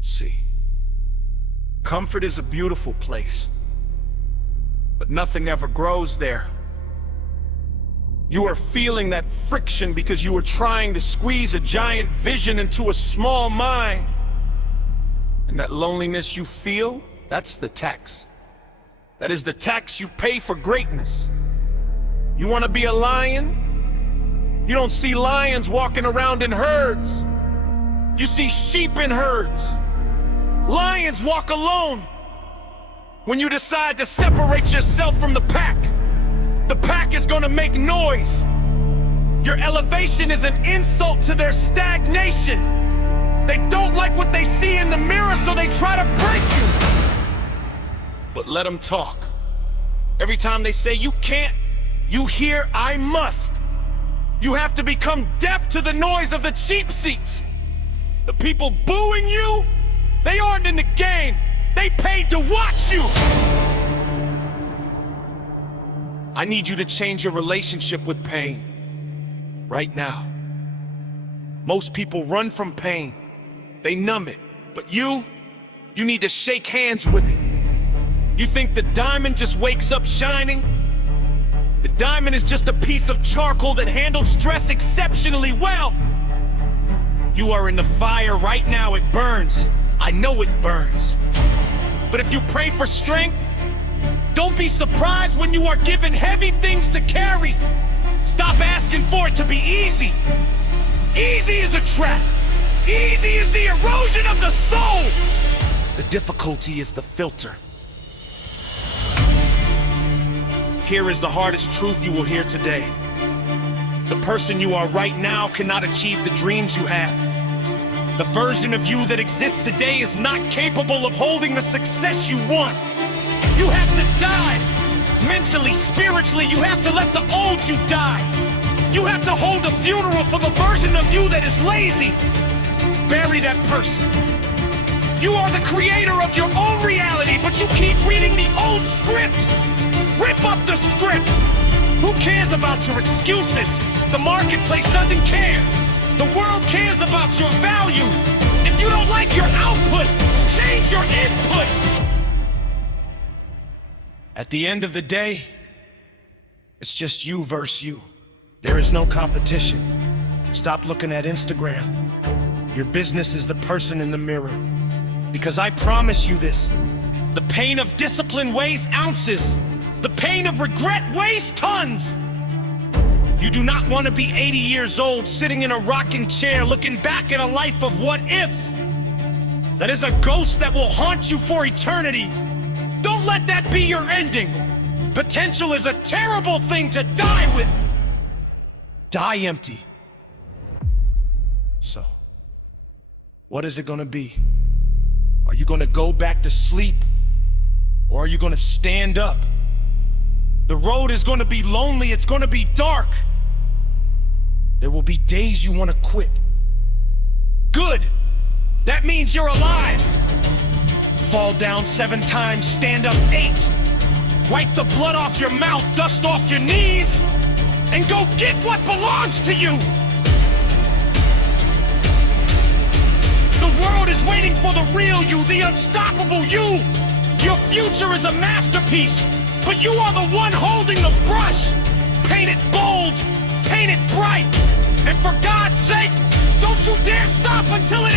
See, comfort is a beautiful place, but nothing ever grows there. You are feeling that friction because you are trying to squeeze a giant vision into a small mind. And that loneliness you feel, that's the tax. That is the tax you pay for greatness. You want to be a lion? You don't see lions walking around in herds. You see sheep in herds. Lions walk alone. When you decide to separate yourself from the pack is gonna make noise. Your elevation is an insult to their stagnation. They don't like what they see in the mirror, so they try to break you. But let them talk. Every time they say you can't, you hear I must. You have to become deaf to the noise of the cheap seats. The people booing you, they aren't in the game. They paid to watch you. I need you to change your relationship with pain right now. Most people run from pain. They numb it. But you need to shake hands with it. You think the diamond just wakes up shining? The diamond is just a piece of charcoal that handled stress exceptionally well. You are in the fire right now. It burns. I know it burns. But if you pray for strength, don't be surprised when you are given heavy things to carry. Stop asking for it to be easy. Easy is a trap. Easy is the erosion of the soul. The difficulty is the filter. Here is the hardest truth you will hear today. The person you are right now cannot achieve the dreams you have. The version of you that exists today is not capable of holding the success you want. You have to die. Mentally, spiritually, you have to let the old you die. You have to hold a funeral for the version of you that is lazy. Bury that person. You are the creator of your own reality, but you keep reading the old script. Rip up the script. Who cares about your excuses? The marketplace doesn't care. The world cares about your value. If you don't like your output, change your input. At the end of the day, it's just you versus you. There is no competition. Stop looking at Instagram. Your business is the person in the mirror. Because I promise you this, the pain of discipline weighs ounces. The pain of regret weighs tons. You do not want to be 80 years old sitting in a rocking chair looking back at a life of what-ifs. That is a ghost that will haunt you for eternity. Don't let that be your ending. Potential is a terrible thing to die with. Die empty. So, what is it gonna be? Are you gonna go back to sleep? Or are you gonna stand up? The road is gonna be lonely, it's gonna be dark. There will be days you wanna quit. Good! That means you're alive! Fall down 7 times, stand up 8. Wipe the blood off your mouth, dust off your knees, and go get what belongs to you! The world is waiting for the real you, the unstoppable you! Your future is a masterpiece, but you are the one holding the brush! Paint it bold, paint it bright, and for God's sake, don't you dare stop until it